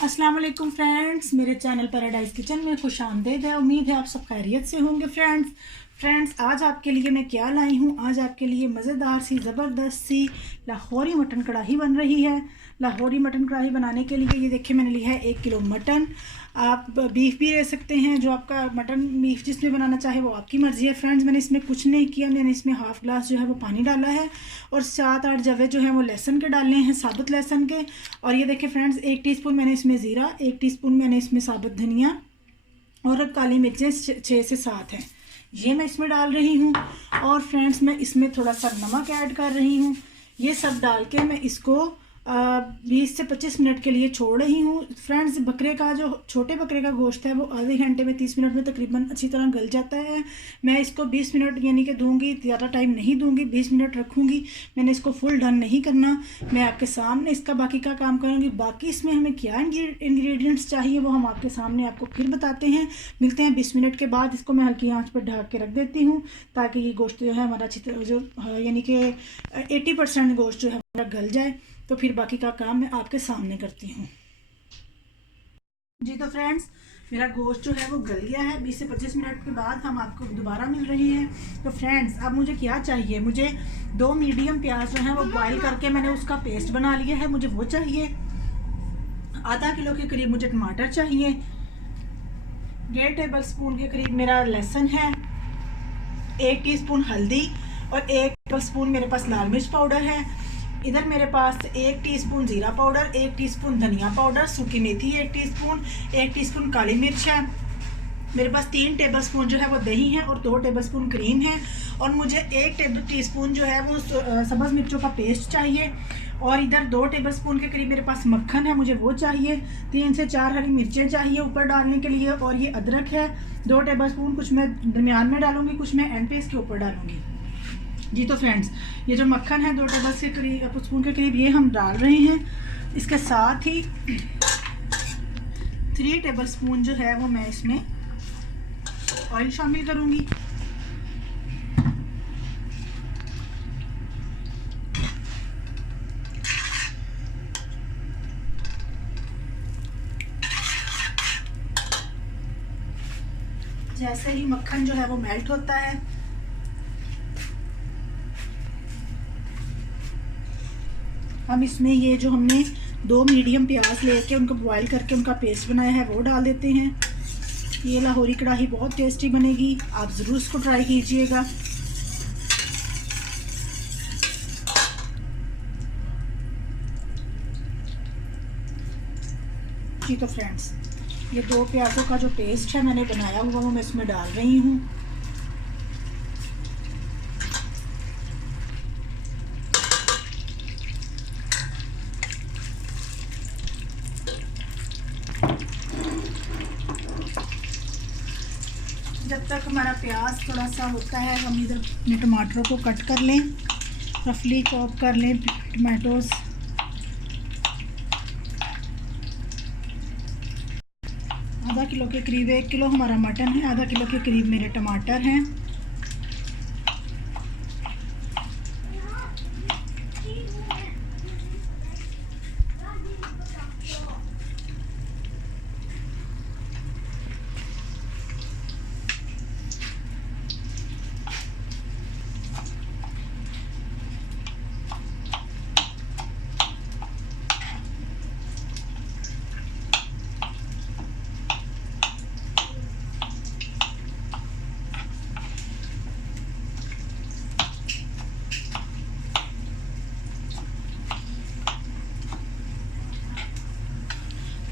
अस्सलाम वालेकुम फ्रेंड्स, मेरे चैनल पैराडाइज किचन में खुश आमदीद है। उम्मीद है आप सब खैरियत से होंगे। फ्रेंड्स आज आपके लिए मैं क्या लाई हूँ। आज आपके लिए मज़ेदार सी ज़बरदस्त सी लाहौरी मटन कढ़ाई बन रही है। लाहौरी मटन कढ़ाई बनाने के लिए ये देखिए मैंने लिया है 1 किलो मटन। आप बीफ भी ले सकते हैं, जो आपका मटन बीफ जिसमें बनाना चाहे वो आपकी मर्ज़ी है। फ्रेंड्स मैंने इसमें कुछ नहीं किया, मैंने इसमें हाफ़ ग्लास जो है वो पानी डाला है और 7-8 जवे जो है वो लहसुन के डालने हैं, साबुत लहसुन के। और ये देखिए फ्रेंड्स 1 टीस्पून मैंने इसमें ज़ीरा, 1 टीस्पून मैंने इसमें साबुत धनिया और काली मिर्चें 6 से 7 हैं, ये मैं इसमें डाल रही हूँ। और फ्रेंड्स मैं इसमें थोड़ा सा नमक ऐड कर रही हूँ। ये सब डाल के मैं इसको 20 से 25 मिनट के लिए छोड़ रही हूँ। फ्रेंड्स बकरे का जो छोटे बकरे का गोश्त है वो आधे घंटे में 30 मिनट में तकरीबन अच्छी तरह गल जाता है। मैं इसको 20 मिनट यानी कि दूंगी, ज़्यादा टाइम नहीं दूंगी, 20 मिनट रखूंगी। मैंने इसको फुल डन नहीं करना, मैं आपके सामने इसका बाकी का काम करूँगी। बाकी इसमें हमें क्या इंग्रेडिएंट्स चाहिए वो हम आपके सामने आपको फिर बताते हैं। मिलते हैं 20 मिनट के बाद। इसको मैं हल्की आँच पर ढक के रख देती हूँ ताकि ये गोश्त जो है हमारा अच्छी तरह जो यानी कि 80% गोश्त जो है हमारा गल जाए। तो फिर बाकी का काम मैं आपके सामने करती हूँ। जी तो फ्रेंड्स मेरा गोश्त जो है वो गल गया है। 20 से 25 मिनट के बाद हम आपको दोबारा मिल रहे हैं। तो फ्रेंड्स अब मुझे क्या चाहिए, मुझे 2 मीडियम प्याज जो है वो बॉईल करके मैंने उसका पेस्ट बना लिया है, मुझे वो चाहिए। आधा किलो के करीब मुझे टमाटर चाहिए। 1.5 टेबल स्पून के करीब मेरा लहसुन है। 1 टीस्पून हल्दी और 1 टेबल स्पून मेरे पास लाल मिर्च पाउडर है। इधर मेरे पास 1 टीस्पून जीरा पाउडर, 1 टीस्पून धनिया पाउडर, सूखी मेथी 1 टीस्पून, 1 टीस्पून काली मिर्च है। मेरे पास 3 टेबल स्पून जो है वो दही है और 2 टेबल स्पून क्रीम है। और मुझे 1 टीस्पून जो है वो सब्ज़ मिर्चों का पेस्ट चाहिए। और इधर 2 टेबल स्पून के करीब मेरे पास मक्खन है, मुझे वो चाहिए। 3 से 4 हरी मिर्चें चाहिए ऊपर डालने के लिए। और ये अदरक है 2 टेबल स्पून, कुछ मैं दरमियान में डालूंगी, कुछ मैं एंड पे इसके ऊपर डालूंगी। जी तो फ्रेंड्स ये जो मक्खन है 2 टेबल से करीब स्पून के करीब ये हम डाल रहे हैं। इसके साथ ही 3 टेबल स्पून जो है वो मैं इसमें ऑयल शामिल करूंगी। जैसे ही मक्खन जो है वो मेल्ट होता है हम इसमें ये जो हमने 2 मीडियम प्याज लेके उनको बॉईल करके उनका पेस्ट बनाया है वो डाल देते हैं। ये लाहौरी कढ़ाई बहुत टेस्टी बनेगी, आप ज़रूर इसको ट्राई कीजिएगा। जी तो फ्रेंड्स ये 2 प्याज़ों का जो पेस्ट है मैंने बनाया हुआ वो मैं इसमें डाल रही हूँ। जब तक हमारा प्याज थोड़ा सा होता है हम इधर अपने टमाटरों को कट कर लें, रफली चॉप कर लें टमाटोज़। आधा किलो के करीब, 1 किलो हमारा मटन है, आधा किलो के करीब मेरे टमाटर हैं।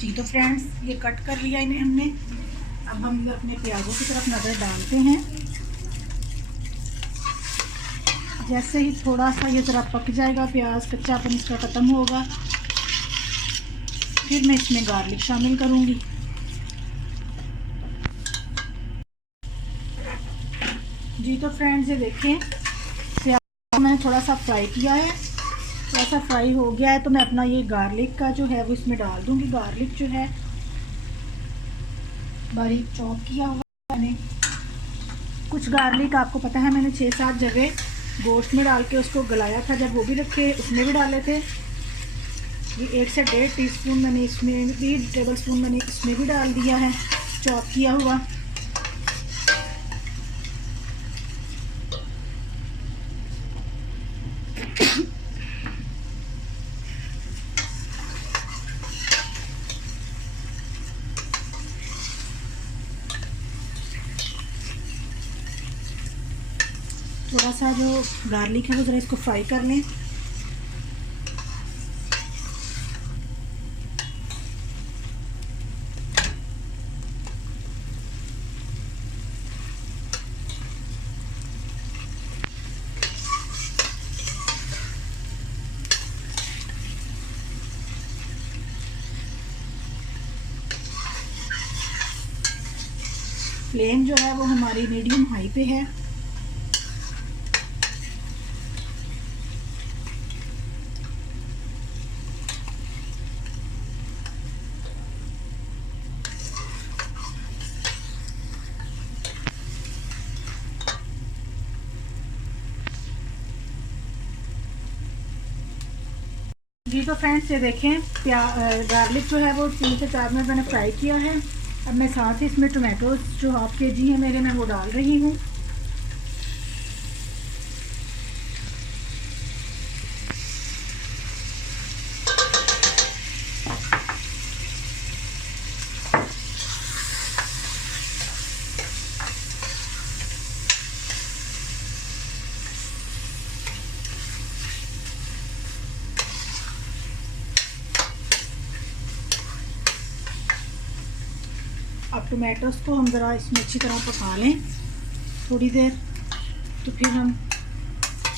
जी तो फ्रेंड्स ये कट कर लिया इन्हें हमने। अब हम अपने प्याज़ों की तरफ नज़र डालते हैं। जैसे ही थोड़ा सा ये ज़रा पक जाएगा प्याज, कच्चापन इसका ख़त्म होगा, फिर मैं इसमें गार्लिक शामिल करूँगी। जी तो फ्रेंड्स ये देखें प्याज मैंने थोड़ा सा फ्राई किया है, थोड़ा सा फ्राई हो गया है तो मैं अपना ये गार्लिक का जो है वो इसमें डाल दूंगी। गार्लिक जो है बारीक चॉप किया हुआ मैंने। कुछ गार्लिक आपको पता है मैंने 6-7 जगह गोश्त में डाल के उसको गलाया था, जब वो भी रखे उसमें भी डाले थे। ये 1 से 1.5 टीस्पून मैंने इसमें 1 टेबल स्पून मैंने इसमें भी डाल दिया है चॉप किया हुआ। थोड़ा सा जो गार्लिक है वो ज़रा इसको फ्राई कर लें। फ्लेम जो है वो हमारी मीडियम हाई पे है। जी तो फ्रेंड्स ये देखें गार्लिक जो है वो 3 से 4 मिनट मैंने फ्राई किया है। अब मैं साथ ही इसमें टोमेटोज जो हाफ kg है मेरे, मैं वो डाल रही हूँ। अब टोमेटोज़ को हम ज़रा इसमें अच्छी तरह पका लें थोड़ी देर, तो फिर हम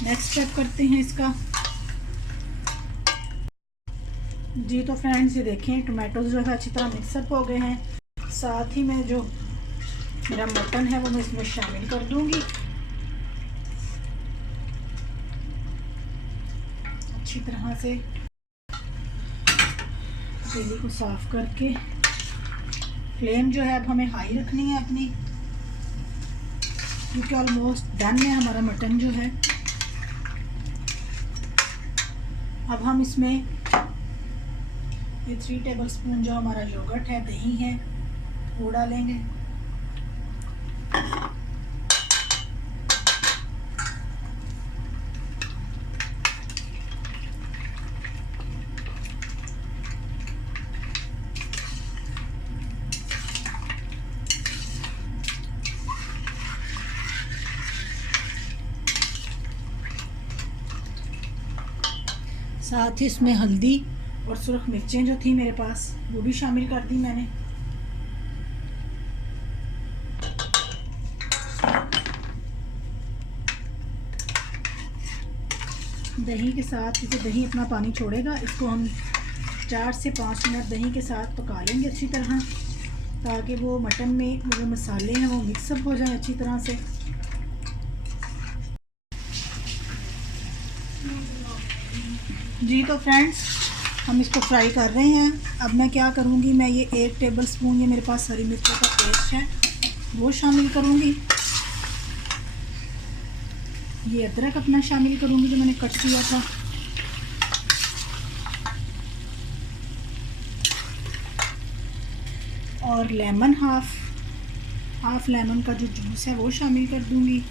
नेक्स्ट स्टेप करते हैं इसका। जी तो फ्रेंड्स ये देखें टोमेटोज़ जो है अच्छी तरह मिक्सअप हो गए हैं। साथ ही मैं जो मेरा मटन है वो मैं इसमें शामिल कर दूंगी। अच्छी तरह से तेली को साफ करके फ्लेम जो है अब हमें हाई रखनी है अपनी, क्योंकि ऑलमोस्ट डन है हमारा मटन जो है। अब हम इसमें ये 3 टेबल स्पून जो हमारा योगर्ट है, दही है, वो डालेंगे। साथ ही इसमें हल्दी और सुरख मिर्चें जो थी मेरे पास वो भी शामिल कर दी मैंने। दही के साथ, इसे दही अपना पानी छोड़ेगा, इसको हम 4 से 5 मिनट दही के साथ पका लेंगे अच्छी तरह, ताकि वो मटन में जो मसाले हैं वो मिक्सअप हो जाए अच्छी तरह से। जी तो फ्रेंड्स हम इसको फ्राई कर रहे हैं। अब मैं क्या करूँगी, मैं ये 1 टेबल स्पून ये मेरे पास हरी मिर्चों का पेस्ट है वो शामिल करूँगी। ये अदरक अपना शामिल करूँगी जो मैंने कट किया था। और लेमन हाफ लेमन का जो जूस है वो शामिल कर दूँगी।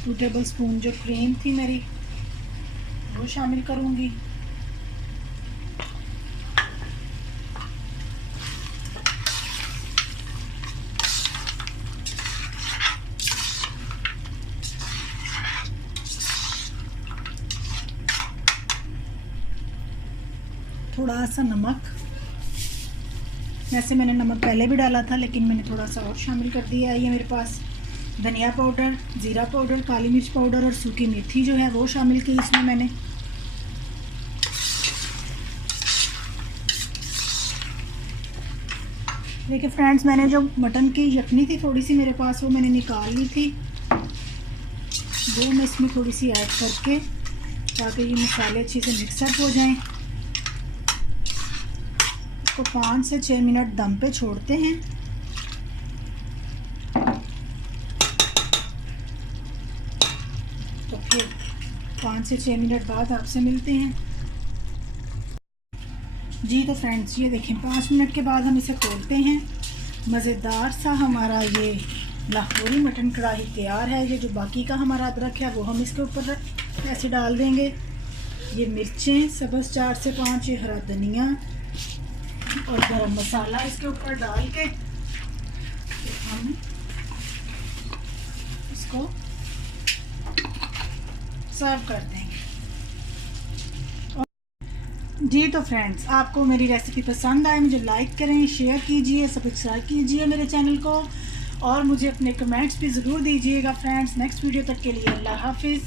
टू टेबल स्पून जो क्रीम थी मेरी वो शामिल करूँगी। थोड़ा सा नमक, वैसे मैंने नमक पहले भी डाला था लेकिन मैंने थोड़ा सा और शामिल कर दिया है। ये मेरे पास धनिया पाउडर, ज़ीरा पाउडर, काली मिर्च पाउडर और सूखी मेथी जो है वो शामिल की इसमें मैंने। देखिए फ्रेंड्स, मैंने जो मटन की यखनी थी थोड़ी सी मेरे पास, वो मैंने निकाल ली थी। वो मैं इसमें थोड़ी सी ऐड करके, ताकि ये मसाले अच्छे से मिक्सअप हो जाएं। इसको 5 से 6 मिनट दम पे छोड़ते हैं। तो फिर 5 से 6 मिनट बाद आपसे मिलते हैं। जी तो फ्रेंड्स ये देखें 5 मिनट के बाद हम इसे खोलते हैं। मज़ेदार सा हमारा ये लाहौरी मटन कढ़ाई तैयार है। ये जो बाकी का हमारा अदरक है वो हम इसके ऊपर ऐसे डाल देंगे। ये मिर्चें सब्ज़ 4 से 5, ये हरा धनिया और गरम मसाला इसके ऊपर डाल के हम इसको सर्व कर देंगे। जी तो फ्रेंड्स आपको मेरी रेसिपी पसंद आए, मुझे लाइक करें, शेयर कीजिए, सब्सक्राइब कीजिए मेरे चैनल को और मुझे अपने कमेंट्स भी ज़रूर दीजिएगा फ्रेंड्स। नेक्स्ट वीडियो तक के लिए अल्लाह हाफिज़।